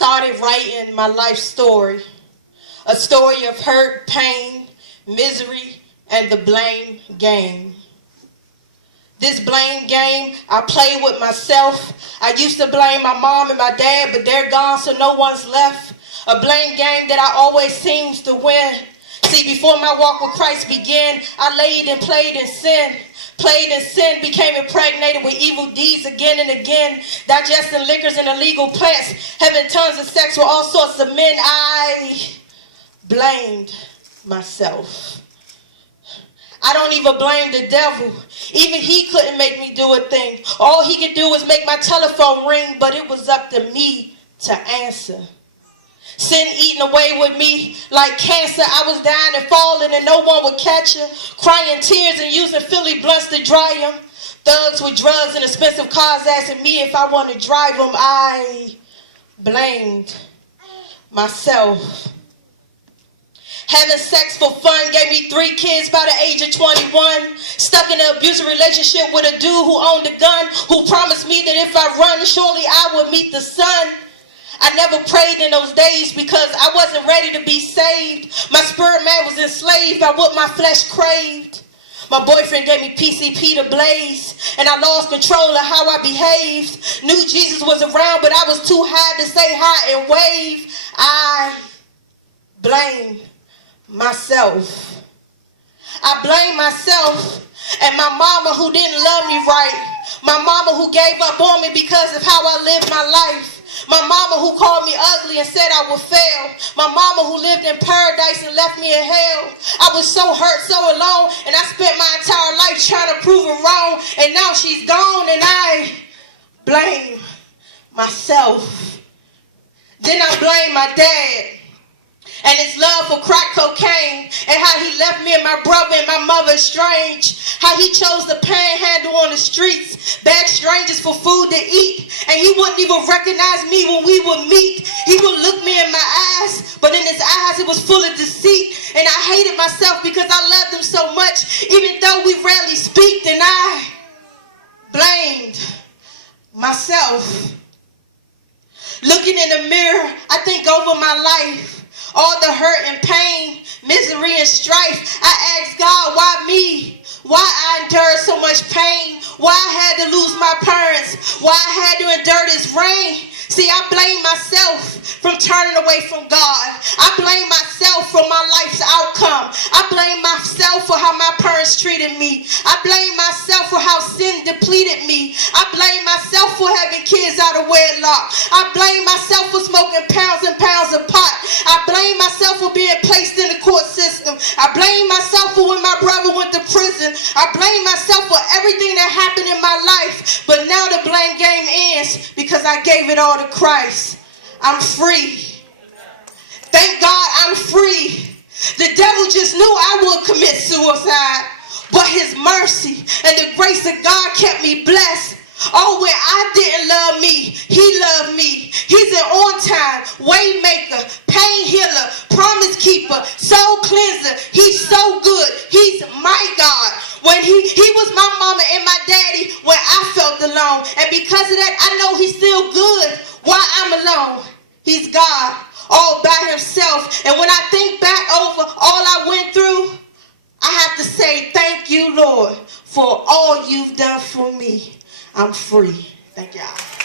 started writing my life story, a story of hurt, pain, misery, and the blame game. This blame game I play with myself. I used to blame my mom and my dad, but they're gone, so no one's left. A blame game that I always seems to win. See, before my walk with Christ began, I laid and played in sin. Played in sin, became impregnated with evil deeds again and again, digesting liquors and illegal plants, having tons of sex with all sorts of men. I blamed myself. I don't even blame the devil. Even he couldn't make me do a thing. All he could do was make my telephone ring, but it was up to me to answer. Sin eating away with me like cancer. I was dying and falling and no one would catch her. Crying tears and using Philly blunts to dry them. Thugs with drugs and expensive cars asking me if I want to drive them. I blamed myself. Having sex for fun gave me 3 kids by the age of 21. Stuck in an abusive relationship with a dude who owned a gun, who promised me that if I run, surely I would meet the sun. I never prayed in those days because I wasn't ready to be saved. My spirit man was enslaved by what my flesh craved. My boyfriend gave me PCP to blaze, and I lost control of how I behaved. Knew Jesus was around, but I was too high to say hi and wave. I blamed myself. I blame myself and my mama who didn't love me right. My mama who gave up on me because of how I lived my life. My mama who called me ugly and said I would fail. My mama who lived in paradise and left me in hell. I was so hurt, so alone, and I spent my entire life trying to prove her wrong. And now she's gone and I blame myself. Then I blame my dad and his love for crack cocaine, and how he left me and my brother and my mother estranged. How he chose to panhandle on the streets, beg strangers for food to eat, and he wouldn't even recognize me when we would meet. He would look me in my eyes, but in his eyes it was full of deceit, and I hated myself because I loved him so much, even though we rarely speak. And I blamed myself. Looking in the mirror, I think over my life. All the hurt and pain, misery and strife. I asked God, why me? Why I endured so much pain? Why I had to lose my parents? Why I had to endure this rain? See, I blame myself from turning away from God. I blame myself for my life's outcome. I blame myself for how my parents treated me. I blame myself for how sin depleted me. I blame myself for having kids out of wedlock. I blame myself for smoking pounds and pounds of pot. I blame myself for being placed in the court system. I blame myself for when my brother went to prison. I blame myself for everything that happened in my life. But now the blame game ends because I gave it all to Christ. I'm free. Thank God I'm free. The devil just knew I would commit suicide, but his mercy and the grace of God kept me blessed. Oh, when I didn't love me, he loved me. He's an on-time way maker, pain healer, promise keeper, soul cleanser. He's so good. He's my God. When he was my mama and my daddy when I felt alone. And because of that, I know he's still good while I'm alone. He's God all by himself. And when I think back over all I went through, I have to say thank you, Lord, for all you've done for me. I'm free. Thank y'all.